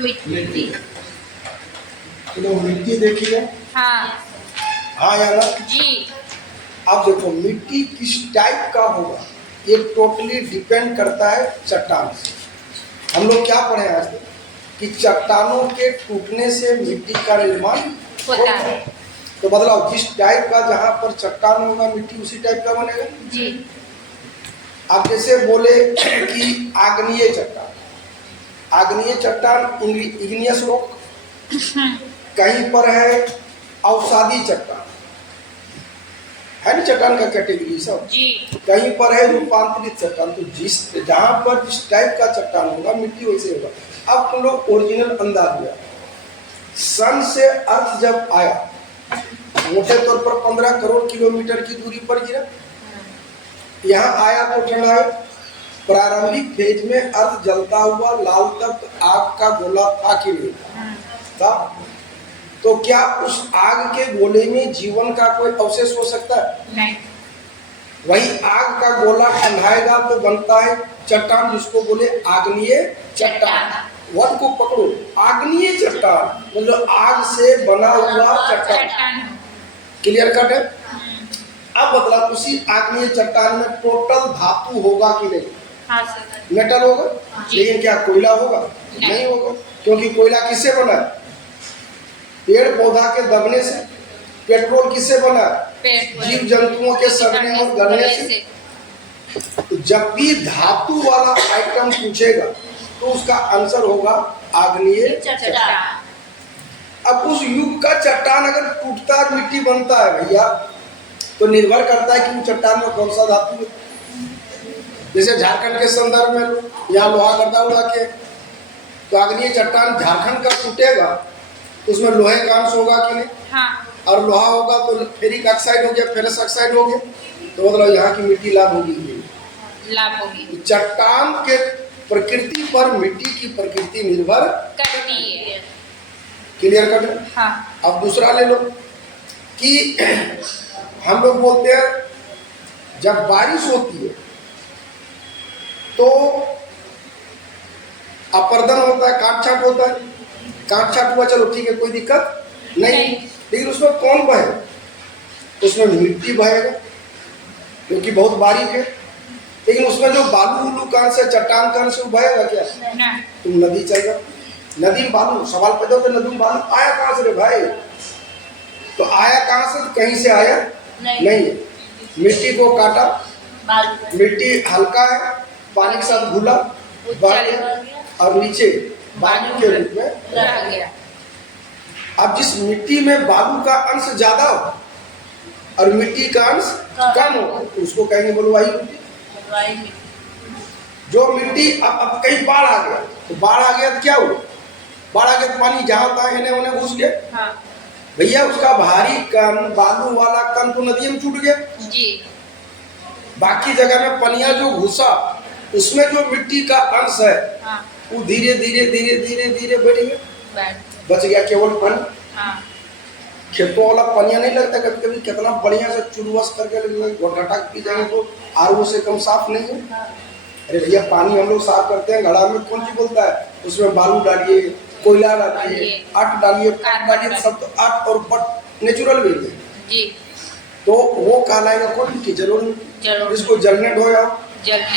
मिट्टी। चलो मिट्टी देखिए। हाँ हाँ या ना? जी। अब देखो मिट्टी किस टाइप का होगा ये टोटली डिपेंड करता है चट्टान से। हम लोग क्या पढ़े आज तक कि चट्टानों के टूटने से मिट्टी का निर्माण होता है। तो बदलाव जिस टाइप का जहाँ पर चट्टान होगा मिट्टी उसी टाइप का बनेगा जी। आप जैसे बोले कि आग्नेय चट्टान, आग्नेय चट्टान इग्नियस रॉक, कहीं पर है अवसादी चट्टान, है ना चट्टान का कैटेगरी सब जी। कहीं पर है रूपांतरित चट्टान। तो जिस जहाँ पर जिस टाइप का चट्टान होगा मिट्टी वैसे होगा। अब तुम लोग ओरिजिनल अंदाज लिया, सन से अर्थ जब आया मोटे तौर पर 15 करोड़ किलोमीटर की दूरी पर गिरा, यहाँ आया तो ठंडा है। प्रारंभिक फेज में अर्थ जलता हुआ लाल तक आग का गोला था कि नहीं था? तो क्या उस आग के गोले में जीवन का कोई अवशेष हो सकता है? नहीं। वही आग का गोला ठंडाएगा तो बनता है चट्टान जिसको बोले आग्नेय चट्टान। वन को पकड़ो, आग्नेय चट्टान मतलब आग से बना हुआ चट्टान। क्लियर कट है? अब बदला उसी आग्नेय चट्टान में टोटल धातु होगा कि नहीं? हाँ सर। मेटल होगा, लेकिन क्या कोयला होगा? नहीं होगा, क्योंकि कोयला किससे बना है? पेड़ पौधा के दबने से। पेट्रोल किससे बना है? जीव जंतुओं के सड़ने और गलने से। तो जब भी धातु वाला आइटम पूछेगा तो उसका आंसर होगा आग्नेय चट्टान। अब उस युग का चट्टान अगर टूटता है मिट्टी बनता है भैया, तो निर्भर करता है कि उस चट्टान में कौन सा धातु है। जैसे झारखंड के संदर्भ में यहाँ लोहा गर्दा उड़ा के, तो आग्नेय चट्टान झारखंड का टूटेगा उसमें लोहे का अंश होगा कि नहीं? हाँ। और लोहा होगा तो फेरिक ऑक्साइड हो गया, फेरस ऑक्साइड हो गया, तो मतलब यहाँ की मिट्टी लाभ होगी। लाभ होगी। चट्टान के प्रकृति पर मिट्टी की प्रकृति निर्भर करती है। क्लियर कट है? हाँ। अब दूसरा ले लो कि हम लोग बोलते हैं जब बारिश होती है तो अपर्दन होता है, काट छाट होता है। काट छाट हुआ, चलो ठीक है, कोई दिक्कत नहीं। लेकिन उसमें कौन बहे? उसमें मिट्टी बहेगा क्योंकि बहुत बारीक है। लेकिन उसमें जो बालू उलू कान से चट्टान कान से बहेगा क्या? तुम नदी चल जाओ, नदी में बालू, सवाल पैदा होता है नदी में बालू आया कहाँ से रे भाई? तो आया कहाँ से? तो कहीं से आया नहीं। मिट्टी को काटा, मिट्टी हल्का है, पानी के साथ घुला और नीचे बालू के रूप में रह गया। अब जिस मिट्टी में बालू का अंश ज्यादा हो और मिट्टी का अंश कम हो उसको कहेंगे बलुआही मिट्टी। जो मिट्टी अब कहीं बाढ़ आ गया, तो बाढ़ आ गया तो क्या हुआ? बाढ़ आ गया तो पानी जहाँ था इन्हें घुस गया। हाँ। भैया उसका भारी कण, बालू वाला कण तो नदी में छूट गया जी। बाकी जगह में पनिया जो घुसा उसमें जो मिट्टी का अंश है हाँ। वो धीरे धीरे धीरे धीरे धीरे बढ़ गया, बच गया केवल पानी। हाँ। खेतों वाला पनिया नहीं लगता कभी कभी, कितना बढ़िया से चुरवस करके घोटाटा पी जाएंगे तो आरओ से कम साफ नहीं है। अरे भैया पानी हम लोग साफ करते हैं घड़ा में, कौन सी बोलता है उसमें बालू डालिए, कोयला डालिए, आट डालिए, डालिए, सब तो आट और पट नेचुरल वे में जी। तो वो कहलाएगा कौन मिट्टी? जरूर मिट्टी। जिसको जलने ढोया,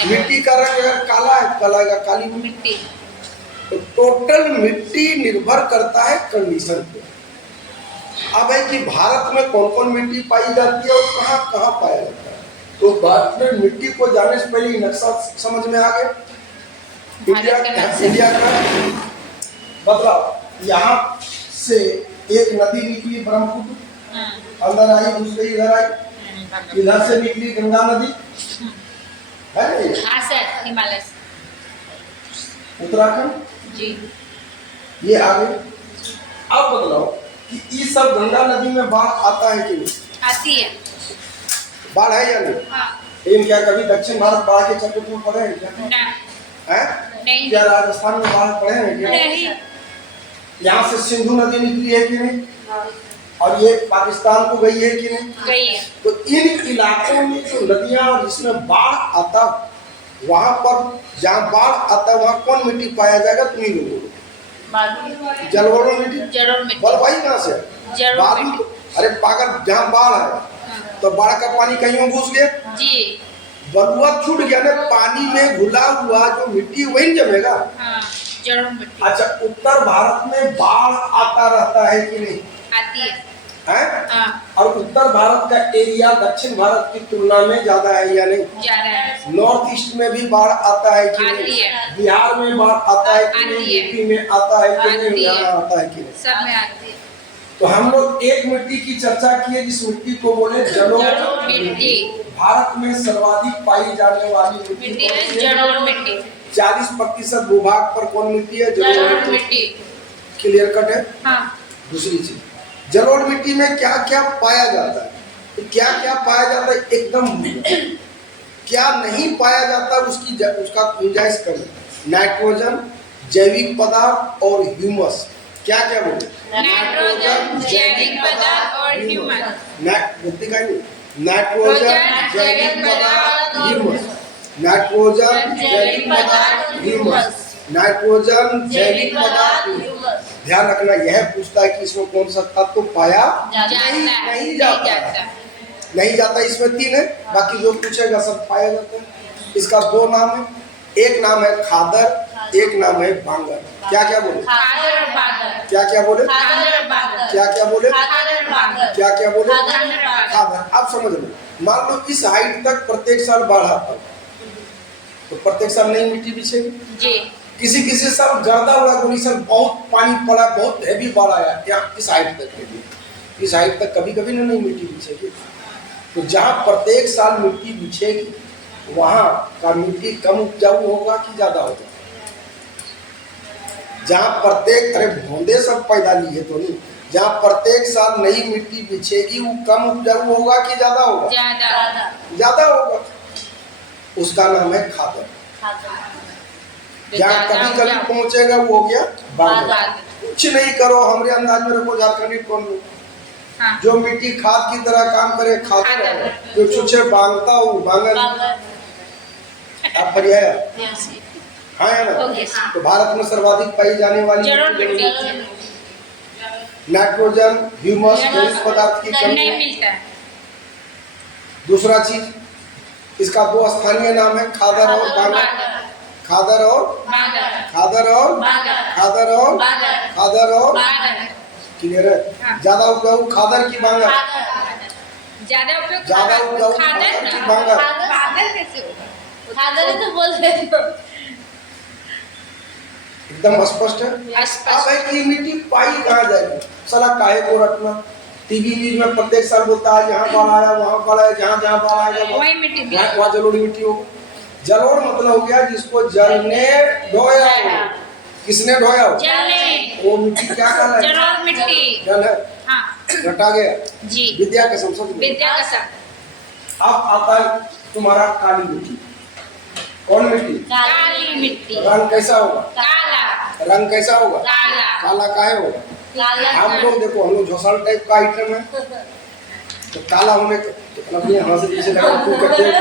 मिट्टी का रंग अगर काला है कहलाएगा काली मिट्टी। तो टोटल मिट्टी निर्भर करता है कंडीशन पे। अब है कि भारत में कौन कौन मिट्टी पाई जाती है और कहाँ कहाँ पाया जाता है। तो भारत में मिट्टी को जानने से पहले नक्शा समझ में आ गया। इंडिया का बदलाव, यहाँ से एक नदी निकली ब्रह्मपुत्र, अंदर आई, घुस गई, इधर आई, इधर से निकली गंगा नदी, है ना? हाँ सर, हिमालय उत्तराखंड जी। ये आगे। अब बदलाव कि ये सब गंगा नदी में बाढ़ आता है कि नहीं? आती है। बाढ़ है या नहीं? हाँ। लेकिन क्या कभी दक्षिण भारत बाढ़ के चपेट में पड़े हैं क्या? नहीं। क्या राजस्थान में बाढ़ पड़े हैं क्या? नहीं। यहाँ से सिंधु नदी निकली है कि नहीं? और ये पाकिस्तान को गई है कि नहीं? गई है। तो इन इलाकों में जो नदियां और जिसमें बाढ़ आता, वहां पर जहाँ बाढ़ आता है वहां कौन मिट्टी पाया जाएगा? तुम ही लोग। जलोढ़ मिट्टी, जलोढ़ मिट्टी, बलुआही कहाँ से? जलोढ़ बालू। मिट्टी। अरे पागल, जहाँ बाढ़ है हाँ। तो बाढ़ का पानी कहीं में घुस गया, जी बलुआ छूट गया ना, पानी में घुला हुआ जो मिट्टी वही जमेगा। हाँ, जलोढ़ मिट्टी अच्छा, उत्तर भारत में बाढ़ आता रहता है कि नहीं? आती है। है? हाँ, और उत्तर भारत का एरिया दक्षिण भारत की तुलना में ज्यादा है या नहीं? ज्यादा है। नॉर्थ ईस्ट में भी बाढ़ आता है कि आती नहीं? है। बिहार में बाढ़ आता है कि आती नहीं? है। यूपी में आता है कि नहीं? आती है। यहाँ आता है कि नहीं? सब में आती है। तो हम लोग एक मिट्टी की चर्चा किए जिस मिट्टी को बोले जलोढ़ जलोढ़ मिट्टी। भारत में सर्वाधिक पाई जाने वाली मिट्टी मिट्टी कौन है सी है? जलोढ़ मिट्टी। 40% भूभाग पर कौन मिट्टी है? जलोढ़ मिट्टी। क्लियर कट है। हाँ, दूसरी चीज, जलोढ़ मिट्टी में क्या क्या पाया जाता है? तो क्या क्या पाया जाता है एकदम क्या नहीं पाया जाता उसका गुंजाइश करें। नाइट्रोजन, जैविक पदार्थ और ह्यूमस। क्या क्या बोले? नाइट्रोजन, जैविक पदार्थ और ह्यूमस। नाइट्रोजन, जैविक पदार्थ, ह्यूमस। नाइट्रोजन, जैविक पदार्थ, ह्यूमस। नाइट्रोजन, जैविक पदार्थ। ध्यान रखना, यह पूछता है कि इसमें कौन सा तत्व पाया नहीं जाता। नहीं जाता, इसमें 3 है, बाकी जो पूछेगा सब पाया जाता है। इसका 2 नाम है, एक नाम है खादर, एक नाम है बांगर। क्या क्या बोले? खादर और बांगर। क्या क्या बोले? खादर और बांगर। क्या क्या बोले? खादर और बांगर। क्या क्या बोले? खादर और बांगर। खादर। आप समझ लो, मान लो इस हाइट तक प्रत्येक साल बाढ़ आता है, तो प्रत्येक साल नई मिट्टी बिछेगी। जी। किसी किसी साल गर्दा उड़ा गोली साल बहुत पानी पड़ा, बहुत हैवी बाढ़ आया, क्या इस हाइट तक के लिए, इस हाइट तक कभी कभी ना नई मिट्टी बिछेगी। तो जहाँ प्रत्येक साल मिट्टी बिछेगी वहाँ का मिट्टी कम उपजाऊ होगा कि ज्यादा होगा? जहाँ प्रत्येक, अरे भोंदे सब पैदा लिए तो नहीं, जहाँ प्रत्येक साल नई मिट्टी बिछेगी वो कम उपजाऊ होगा कि ज्यादा होगा? ज्यादा होगा। उसका नाम है खादर। जहाँ कभी कभी पहुंचेगा वो हो गया बांगर। कुछ नहीं करो, हमरे अंदाज में रखो, झारखंडी टोन में। हाँ। जो मिट्टी खाद की तरह काम करे खादर, जो छुछे बांगता हो बांगर। आप पर्याय हाँ है ना? तो भारत में सर्वाधिक पाई जाने वाली नाइट्रोजन, ह्यूमस, जैविक पदार्थ की कमी नहीं मिलता है। दूसरा चीज, इसका 2 स्थानीय नाम है, खादर और बांगर। खादर और खादर और खादर और खादर और क्लियर है? हाँ। ज्यादा उपजाऊ खादर की बांगर? ज्यादा उपयोग ज्यादा उपजाऊ खादर की बांगर। बांगर कैसे होगा? खादर ही तो बोल रहे हो। एकदम स्पष्ट है। अब है कि मिट्टी पाई कहाँ जाएगी? साला काहे को रखना? टीवी में प्रत्येक साल बोलता है यहाँ बाढ़ आया, वहाँ बाढ़ आया, जहाँ जहाँ बाढ़ आएगा वही मिट्टी वहाँ जलोढ़ मिट्टी हो। जलोढ़ मतलब हो गया जिसको जल ने ढोया हो। किसने ढोया हो? जल ने। वो मिट्टी क्या कहलाती है? जलोढ़ मिट्टी। जल है। हाँ। घटा गया जी। विद्या का संसद। विद्या का सब। अब आता है तुम्हारा काली मिट्टी। कौन मिट्टी? काली मिट्टी। रंग कैसा होगा? काला। रंग कैसा होगा? काला। काला काहे होगा? हम लोग देखो, हम लोग झोसाल टाइप का आइटम है, तो काला होने का मतलब ये यहाँ से पीछे लगा तो करते हैं।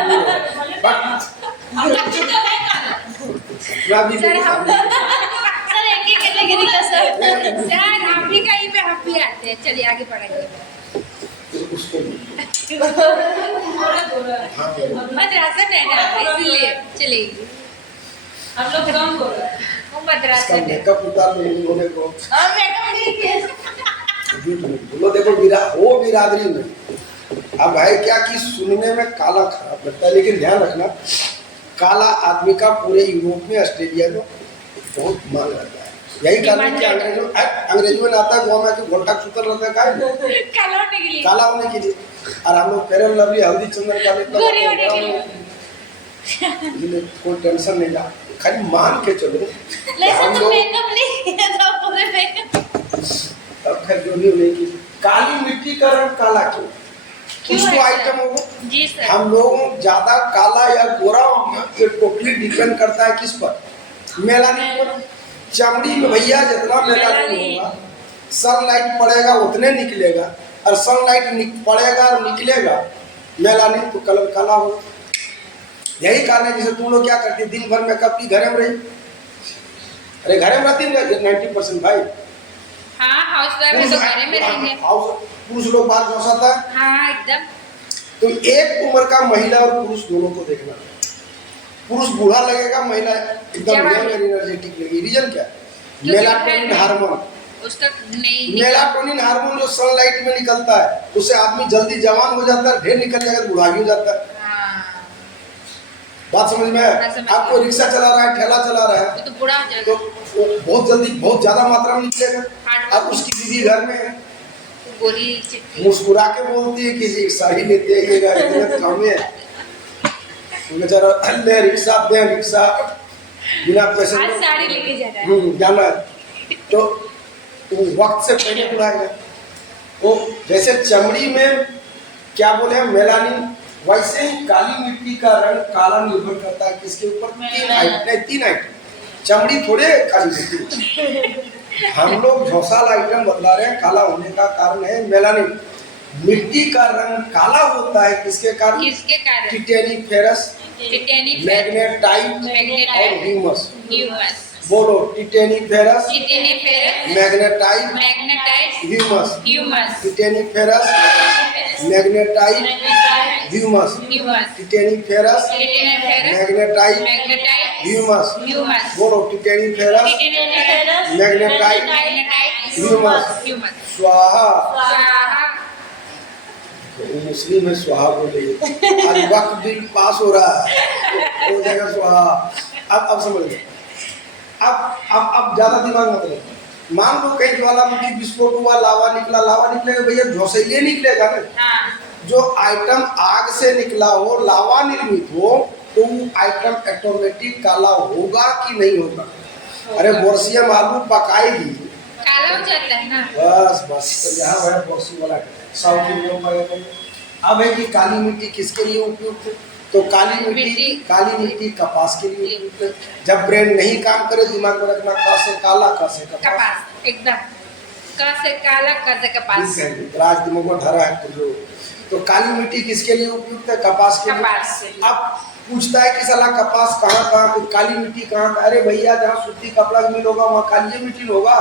सर एक ही कैटेगरी का सर आप भी कहीं पे हम भी आते हैं। चलिए आगे बढ़ाइए। उसको मद्रासा है ना, इसलिए चलिए। हम लोग कम बोल रहे हैं। वो मद्रासा है। मेकअप उतार दो उन्होंने को। और मैडम नहीं बोलो देखो हो बिरादरी में। अब है क्या कि सुनने में काला खराब लगता है, लेकिन ध्यान रखना काला आदमी का पूरे यूरोप में, ऑस्ट्रेलिया में बहुत मांग रहता है। यही कारण कि अंग्रेजों में आता है गोवा में कि घोटा सुतर रहता है काला होने के लिए। और हम लोग फेयर एंड लवली, हल्दी, चंदन का कोई टेंशन नहीं था, खाली मान के चलो। हम लोग अब खैर जो भी होने की काली मिट्टी का रंग काला क्यों? उसको आइटम होगा। जी सर। हम लोग ज्यादा काला या गोरा होंगे, ये टोटली डिपेंड करता है किस पर? मेलानिन पर। चमड़ी में भैया जितना मेलानिन होगा, सनलाइट पड़ेगा उतने निकलेगा, और सनलाइट पड़ेगा और निकलेगा मेलानिन तो कलर काला होगा। यही कारण है जैसे तुम लोग क्या करते दिन भर मेकअप की घर में रही, अरे घर में रहती है 90% भाई। हाँ हाउस वाइफ है तो घर में रहेंगे। पुरुष लोग बाहर घुसाता है। हाँ एकदम। तो एक उम्र का महिला और पुरुष दोनों को देखना। पुरुष बूढ़ा लगेगा, महिला एकदम यंग एनर्जेटिक लगेगी। रीजन क्या? Melatonin hormone. उसका नहीं, मेलाटोनिन हार्मोन जो सनलाइट में निकलता है उससे आदमी जल्दी जवान हो जाता है, ढेर निकल जाएगा तो बूढ़ा भी हो जाता है। हाँ। बात समझ में है? आपको रिक्शा चला रहा है, ठेला चला रहा है तो बूढ़ा हो जाएगा, तो बहुत जल्दी बहुत ज्यादा मात्रा में निकलेगा। अब उसकी बीवी घर में है, गोली चिट्ठी मुस्कुरा के बोलती है कि साड़ी लेते आइएगा, इतने काम है बेचारा ले रिक्शा दे, रिक्शा बिना पैसे आज साड़ी लेके जा रहा है। जाना है तो वो वक्त से पहले बुलाएगा। वो जैसे चमड़ी में क्या बोले हैं मेलानिन, वैसे ही काली मिट्टी का रंग काला निर्भर करता है किसके ऊपर? तीन आइटम। चमड़ी थोड़े काली मिट्टी। हम लोग झोसाल आइटम बतला रहे हैं। काला होने का कारण है मेलानिन। मिट्टी का रंग काला होता है किसके कारण? किसके कारण? टिटेनिफेरस, मैग्नेटाइट और ह्यूमस। बोलो titaniferous, magnetite, humus. Titaniferous, magnetite, humus. Titaniferous, magnetite, humus. बोलो टिटेनिफेरस, मैग्नेटाइट, ह्यूमस। स्वाहा। मुस्लिम में स्वाहा बोले। आज वक्त बिल पास हो रहा है, हो जाएगा स्वाहा। अब समझ। अब ज्यादा दिमाग मत लगाओ। मान लो कहीं ज्वालामुखी विस्फोट हुआ, लावा निकलेगा भैया, झोंसैले निकलेगा ना। हाँ। जो आइटम आग से निकला हो, लावा निर्मित हो, तो वो आइटम ऑटोमेटिक काला होगा कि नहीं होगा? अरे बोरसियम आलू पकाएगी, काला हो जाता है ना। बस तो यहाँ है बोरसी वाला साउथ इंडियन। अब है कि काली मिट्टी किसके लिए उपयुक्त है? तो काली मिट्टी कपास के लिए उपयुक्त है। जब ब्रेन नहीं काम करे, दिमाग में रखना का से काला, का से कपास। एकदम का से काला, का से कपास। राज दिमाग में धरा है तो काली मिट्टी किसके लिए उपयुक्त है? कपास के लिए। अब पूछता है कि साला कपास कहाँ, काली मिट्टी कहाँ? अरे भैया जहाँ सूती कपड़ा मिल होगा वहाँ काली मिट्टी होगा।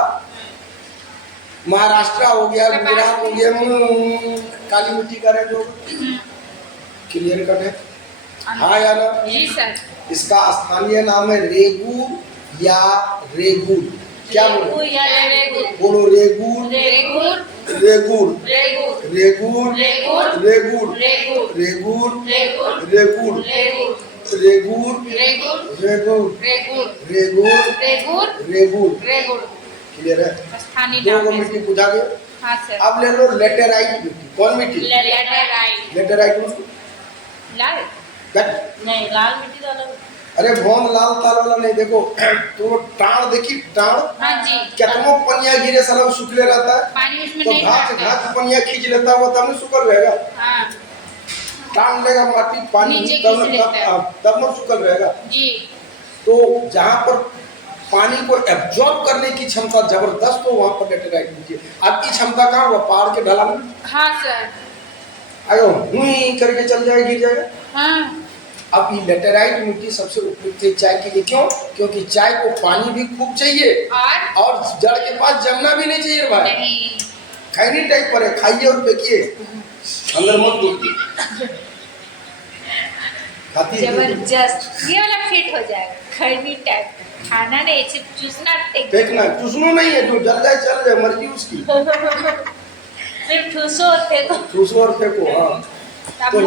महाराष्ट्र हो गया, गुजरात हो गया, काली मिट्टी का रेंज होगा। क्लियर कट है? हाँ या ना? जी सर। इसका स्थानीय नाम है रेगूर या रेगुल। क्या बोलो? बोलो रेगूर, रेगूर, रेगूर, रेगूर, रेगूर, रेगूर, रेगूर, रेगूर, रेगूर। क्लियर है? दो मिट्टी पूछा गया। हाँ सर। अब ले लो लेटेराइट मिट्टी। कौन मिट्टी? लेटेराइट नहीं, लाल मिट्टी तो अलग। अरे भौन लाल ताल वाला नहीं। देखो तो टाण देखी, टाण। हाँ जी। कितनों पनिया गिरे साला सूखले रहता है, पानी उसमें तो नहीं घास पनिया खींच लेता है, वो तब नहीं सूखल रहेगा। हाँ। टाण लेगा माटी पानी नीचे तब खींच लेता है। तब न सूखल रहेगा। जी। तो जहाँ पर पानी को एब्जॉर्ब करने की क्षमता जबरदस्त हो, वहाँ पर लेटेराइट मिट्टी है। आपकी क्षमता कहाँ हुआ? पहाड़ के ढलान में। हाँ सर। अगर हुई करके चल जाएगा, गिर जाएगा। हाँ। अब ये लेटेराइट मिट्टी सबसे उपयुक्त है चाय के लिए। क्यों? क्योंकि चाय को पानी भी खूब चाहिए और जड़ के पास जमना भी नहीं चाहिए भाई। नहीं। खैनी टाइप पर है, खाइए और फेंकिए, अंदर मत डूबिए। खाती जबरदस्त। ये वाला फिट हो जाएगा। खैनी टाइप खाना नहीं, सिर्फ चूसना फेंकना। चूसना नहीं है, जो जल जाए चल जाए, मर्जी उसकी। सिर्फ ठूसो और फेंको। ठूसो और फेंको। हाँ तो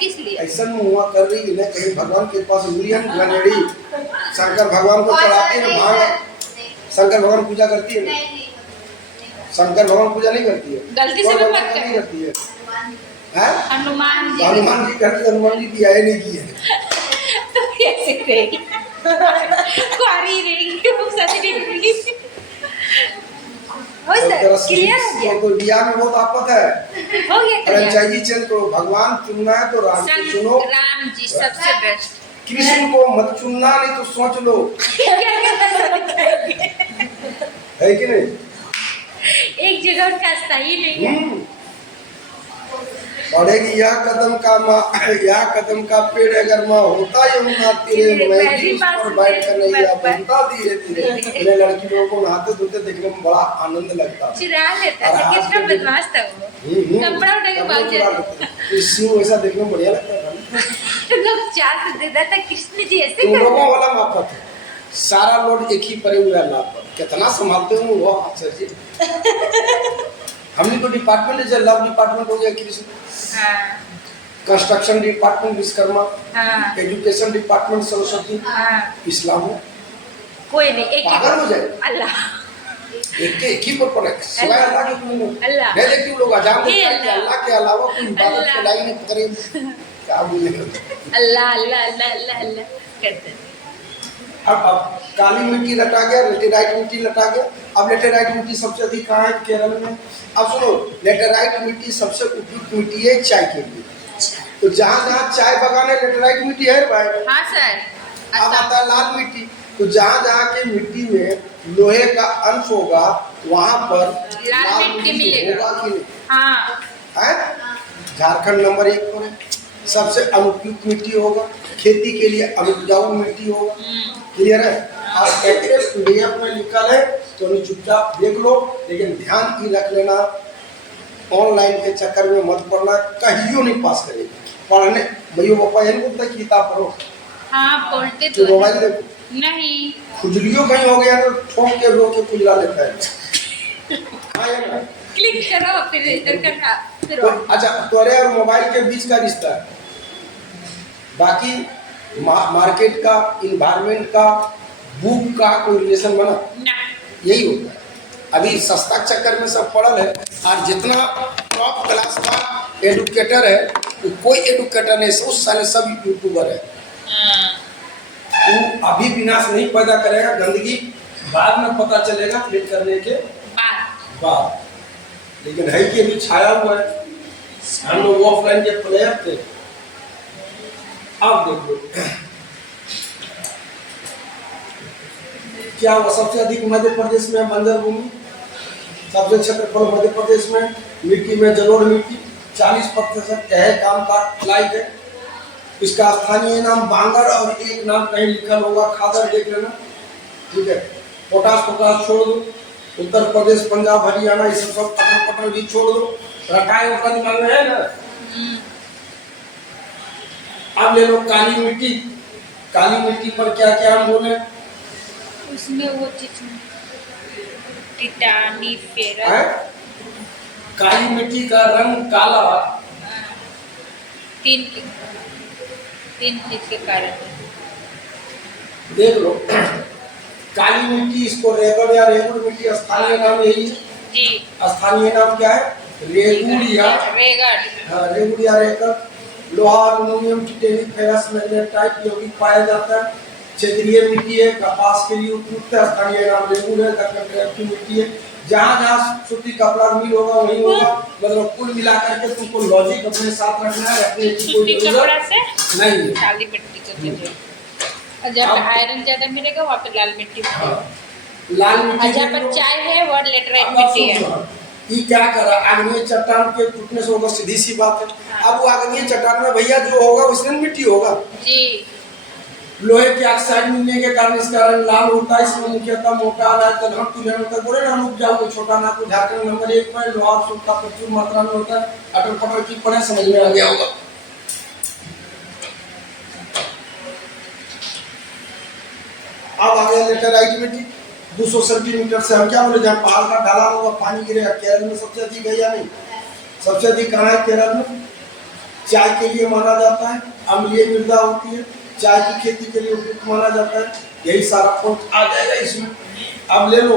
किस लिए ऐसा हुआ कर रही है ना, कहीं भगवान के पास मिलियन गनेड़ी शंकर भगवान को चढ़ाती है ना भांग। शंकर भगवान पूजा करती है ना? शंकर भगवान पूजा नहीं करती है, गलती से भी मत नहीं करती है। हनुमान जी करती, हनुमान जी की आय नहीं की है। तो कैसे रहेगी? कुआरी रहेगी, वो सच रहेगी। हो सर, क्लियर हो गया। तो बिहार में बहुत आफत है। हो गया फ्रेंचाइजी चेंज करो। भगवान चुनना है तो राम को चुनो। राम जी सबसे बेस्ट। कृष्ण को मत चुनना, नहीं तो सोच लो। है कि नहीं? एक जगह उनका सही नहीं है। पढ़ेगी यह कदम का पेड़ अगर माँ होता यमुना तीरे, मैं भी उस पर बैठ कर नहीं बनता धीरे धीरे। मेरे लड़की लोगों को नहाते धोते देखने में बड़ा आनंद लगता है। चुरा लेता था, कितना बदमाश था वो, कपड़ा उठा के भाग जाता। सीन वैसा देखने में बढ़िया लगता था। लोग चार से देता था, कृष्ण जी ऐसे तुम लोगों वाला मापा था, सारा लोड एक ही परे हुआ लाभ पर, कितना संभालते हो वो अफसर जी। हमने तो डिपार्टमेंट है, लव डिपार्टमेंट हो गया कृष्ण, हाँ कंस्ट्रक्शन डिपार्टमेंट विश्वकर्मा, हाँ एजुकेशन डिपार्टमेंट सरस्वती, हाँ, इस्लाम हो, कोई नहीं, एक पागल हो जाए। अल्लाह, एक ही पर पड़े सिवाय अल्लाह के कोई नहीं। अल्लाह। नहीं देखती लोग अजान हे देते हैं कि अल्लाह। अल्लाह के अलावा कोई इबादत अल्लाह। के लायक नहीं करे, क्या बोले। अल्लाह अल्लाह अल्लाह अल्लाह अल्लाह करते थे। अब काली मिट्टी लटा गया, लेटेराइट मिट्टी लटा गया। अब लेटेराइट मिट्टी सबसे अधिक कहाँ है? केरल में। अब सुनो, लेटेराइट मिट्टी सबसे उपयुक्त मिट्टी है चाय के लिए। तो जहाँ जहाँ चाय बगान है लेटेराइट मिट्टी है भाई। हाँ सर। अब आता है लाल मिट्टी। तो जहाँ जहाँ के मिट्टी में लोहे का अंश होगा वहाँ पर लाल मिट्टी मिलेगा। होगा कि नहीं? हाँ है? झारखंड नंबर 1 पर है। सबसे अनुपयुक्त मिट्टी होगा, खेती के लिए अनुपजाऊ मिट्टी होगा। क्लियर है? और PDF में लिखा है तो नहीं, चुपचाप देख लो, लेकिन ध्यान की रख लेना, ऑनलाइन के चक्कर में मत पढ़ना, कहियो नहीं पास करेगा। पढ़ने भैया पापा यही बोलता है किताब पढ़ो। हाँ बोलते तो तो मोबाइल देखो, नहीं, खुजलियों कहीं हो गया तो ठोक के रो के खुजला लेता है। हाँ या ना? क्लिक करो फिर इधर करना फिर तो अच्छा, तुम्हारे और मोबाइल के बीच का रिश्ता है, बाकी मार्केट का, इन्वायरमेंट का, बुक का कोई रिलेशन बना? ना। यही होता है। अभी सस्ता चक्कर में सब पढ़ल है, और जितना टॉप क्लास का एडुकेटर है, तो कोई एडुकेटर नहीं, उस साले सब यूट्यूबर है। वो अभी विनाश नहीं पैदा करेगा, गंदगी बाद में पता चलेगा क्लिक करने के बाद। लेकिन है कि अभी छाया हुआ है। हम लोग ऑफलाइन के प्लेयर थे। अब देखो क्या हुआ, सबसे अधिक मध्य प्रदेश में बंजर भूमि, सबसे क्षेत्रफल मध्य प्रदेश में, मिट्टी में जलोढ़ मिट्टी 40% है, काम का लायक है। इसका स्थानीय नाम बांगर और एक नाम कहीं लिखा होगा खादर, देख लेना। ठीक है, पोटास छोड़ दो, उत्तर प्रदेश, पंजाब, हरियाणा ये सब अटल पटल भी छोड़ दो, रटाई उसका दिमाग में है ना। अब ले लो काली मिट्टी। काली मिट्टी पर क्या क्या हम बोले? उसमें वो चीज टिटानी फेरस। काली मिट्टी का रंग काला, तीन चीज के कारण देख लो। काली मिट्टी, इसको रेगड़ या रेगुड़ मिट्टी स्थानीय नाम यही है जी। स्थानीय नाम क्या है? रेगुड़ या रेगुड़ या रेगड़। लोहा, एल्यूमिनियम, टिटेनियम, फेरस, मैग्नेटाइट यौगिक पाया जाता है। क्षेत्रीय मिट्टी है, कपास के लिए उपयुक्त है। स्थानीय नाम रेगुड़ है, दक्षिण की मिट्टी है। जहाँ जहाँ सूती कपड़ा मिल होगा वही होगा। मतलब कुल मिलाकर के तुमको लॉजिक अपने साथ रखना है, रखने की कोई जरूरत नहीं है। काली मिट्टी को और जहाँ पे आयरन ज्यादा मिलेगा वहाँ पे लाल मिट्टी मिलेगी। लाल मिट्टी, जहाँ पर चाय है वो लेटराइट मिट्टी है। ये क्या करा, आग्नेय चट्टान के टूटने से होगा, सीधी सी बात है। अब वो आग्नेय चट्टान में भैया जो होगा उसमें मिट्टी होगा जी। लोहे के ऑक्साइड मिलने के कारण इसका रंग लाल होता है। इसमें मुख्यतः मोटा अनाज दलहन तुलहन होता है। बोले ना हम उपजाऊ छोटा ना, तो झारखंड नंबर 1 पर लोहा सूखा प्रचुर मात्रा में होता है। अटल पटल की पढ़े, समझ में आ गया होगा। अब आ गया लेटेराइट मिट्टी। 200 सेंटीमीटर से हम क्या बोले, जहाँ पहाड़ का ढलान होगा पानी गिरेगा। केरल में सबसे अधिक है या नहीं? सबसे अधिक कहाँ है केरल में? चाय के लिए माना जाता है, अम्लीय मृदा होती है, चाय की खेती के लिए उपयुक्त माना जाता है। यही सारा पॉइंट आ जाएगा इसमें। अब ले लो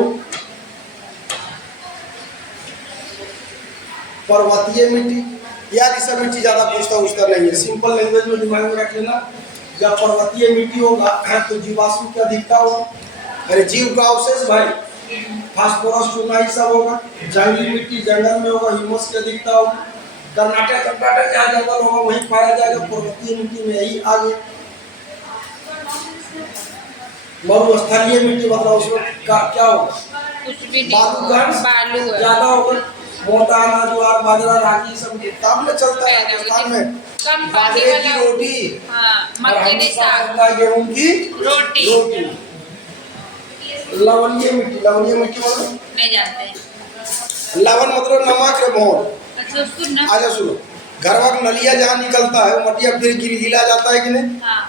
पर्वतीय मिट्टी। यार ये सब मिट्टी ज्यादा पूछता नहीं है, सिंपल लैंग्वेज में दिमाग में रख लेना। जब पर्वतीय मिट्टी होगा तो जीवाश्म की अधिकता होगा। अरे जीव का अवशेष भाई, फास्फोरस, चूना ये सब होगा। जंगली मिट्टी, जंगल में होगा, ह्यूमस की अधिकता होगी। कर्नाटक जहाँ जंगल होगा वहीं पाया जाएगा। पर्वतीय मिट्टी में यही आ गया। मरुस्थलीय मिट्टी मतलब उसमें क्या होगा? कुछ भी बालू बालू है। ज्यादा होगा। मोटा अनाज ज्वार बाजरा रागी सब काम में चलता है राजस्थान में। कम पानी बाजरे की वाला रोटी हाँ और मक्के हम की साग का गेहूं की रोटी लवणीय मिट्टी मतलब नहीं जानते। लवण मतलब नमक रे मोहन। अच्छा उसको ना आजा सुनो, घरवा का नलिया जहाँ निकलता है वो मटिया फिर गिला जाता है कि नहीं, हाँ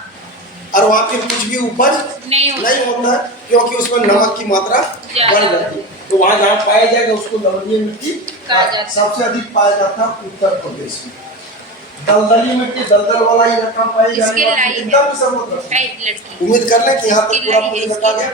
और वहाँ पे कुछ भी उपज नहीं होता। नहीं होता है क्योंकि उसमें नमक की मात्रा बढ़ जाती है। तो वहाँ जहाँ पाया जाएगा उसको लवणीय मिट्टी कहा जाता है। सबसे अधिक पाया जाता है उत्तर प्रदेश में। दलदली मिट्टी दलदल वाला इलाका पाई जाने इसके वाली लाई है। एकदम सब होता है। एक लड़की उम्मीद कर लें कि यहाँ तक इसकी पूरा लाई है, पूरी बता इसकी। गया।